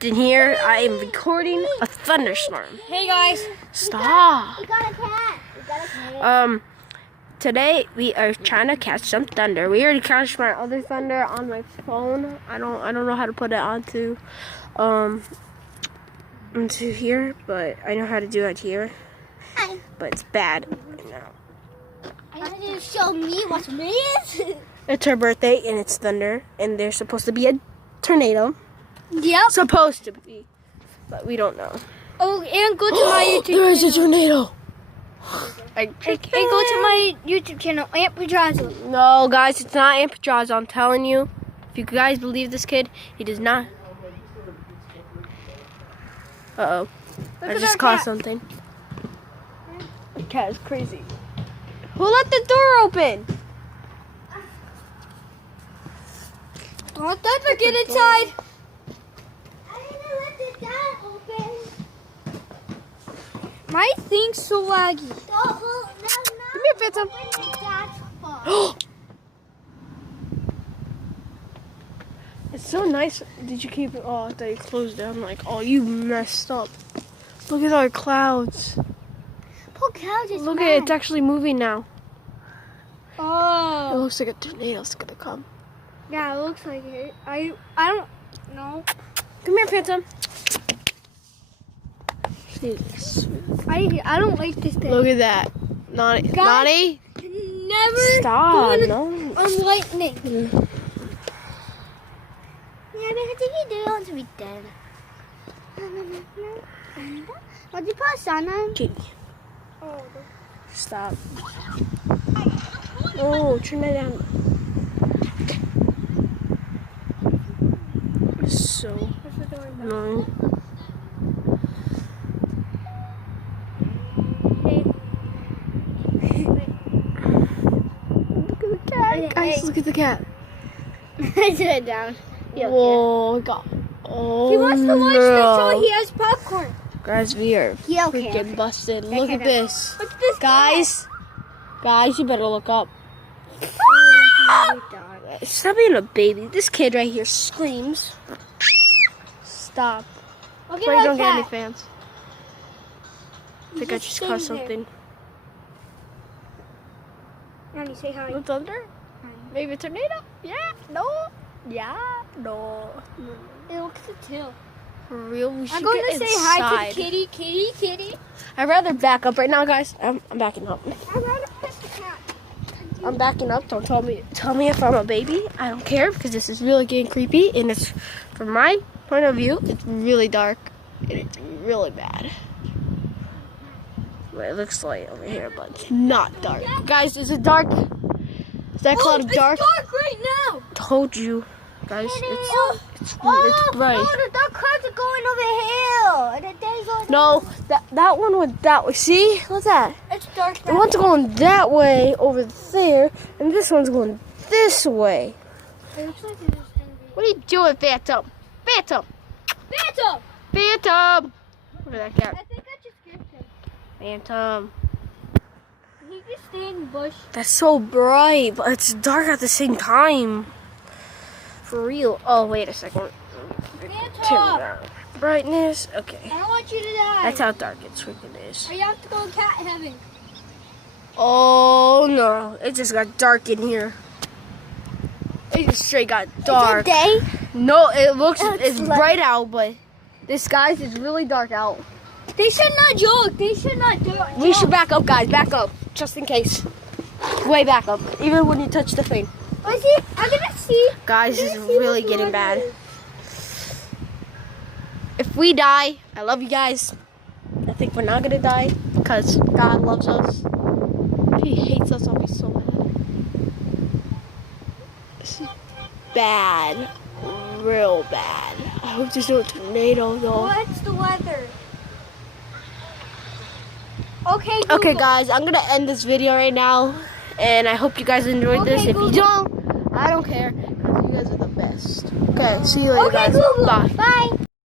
Justin here. I am recording a thunderstorm. Hey guys. Stop. We got a cat. Today we are trying to catch some thunder. We already catched my other thunder on my phone. I don't know how to put it onto here, but I know how to do it here. Hi. But it's bad now. I want you to show me what it is. It's her birthday and it's thunder, and there's supposed to be a tornado. Yep. Supposed to be, but we don't know. Oh, and go to my YouTube There is a channel. tornado. And go to my YouTube channel, Aunt Pedraza. No, guys, it's not Aunt Pedraza. I'm telling you. If you guys believe this kid, he does not. Uh-oh. I just caught something. The cat is crazy. Who let the door open? Don't ever get inside. I didn't let the door open. My thing's so laggy. Come here, Phantom. It's so nice. Did you keep it? Oh, I thought you closed it. I'm like, oh, you messed up. Look at our clouds. Poor clouds is Look mad. at it. It's actually moving now. It Oh. looks like a tornado's gonna come. Yeah, it looks like it. I don't know. Come here, Phantom. Jesus. I don't like this thing. Look at that. Naughty. Guys, Naughty? Never Stop. go in No. on lightning. Yeah, because if you do, you want to be dead. What do you put sun on? Gee. Oh, Stop. Oh, turn that down. It's so annoying. Look at the cat. Guys, look at the cat. I threw it down. Whoa, God. Oh, He wants to watch the show. He has popcorn. Guys, we are Yeah, okay. freaking busted. Look at this. What's this? Guys, you better look up. Ah! Stop being a baby. This kid right here screams. Stop. Look Pray you don't at get any that fans. I think I just sitting caught there. something. Nanny, say hi. The thunder? Maybe a tornado? Yeah, no. Yeah, no. It looks a tail. For real, we should I'm going get to say inside. hi to kitty. I'd rather back up right now, guys. I'm backing up. I'd rather pet the cat. I'm backing up. Don't tell me if I'm a baby. I don't care because this is really getting creepy, and it's from my point of view, it's really dark and it's really bad. Well, it looks light over here, but it's not dark. Guys, is it dark? Is that cloud dark? It's dark right now. Told you, guys. It's bright. Oh, the dark clouds are going over the hill. And the day's going No, that one went that way. See? What's that? It's dark The now. one's going that way over there, and this one's going this way. It looks like it's angry. What are you doing, Phantom? Phantom! Phantom! Phantom! Look at that cat. I think I just scared him. Phantom. He just stay in the bush. That's so bright, but it's dark at the same time. For real. Oh, wait a second. Turn Phantom! down. Brightness. Okay. I don't want you to die. That's how dark it freaking is. Or you have to go to cat heaven. Oh, no. It just got dark in here. It just straight got dark. Is it day? No, it looks, Oh, it's light. bright out, but this, guys, is really dark out. They should not joke. They should not do it. We should back up, guys. Back up. Just in case. Way back up. Even when you touch the thing. Let's see. I'm gonna see. Guys, it's really getting bad. If we die, I love you guys. I think we're not gonna die because God loves us. If He hates us, I'll be so mad. This is bad. Real bad. I hope there's no tornado though. What's the weather? Okay, Google. Okay, guys, I'm gonna end this video right now, and I hope you guys enjoyed this. If you don't, I don't care, because you guys are the best. Okay, see you later, Okay, guys. Google. Bye. Bye.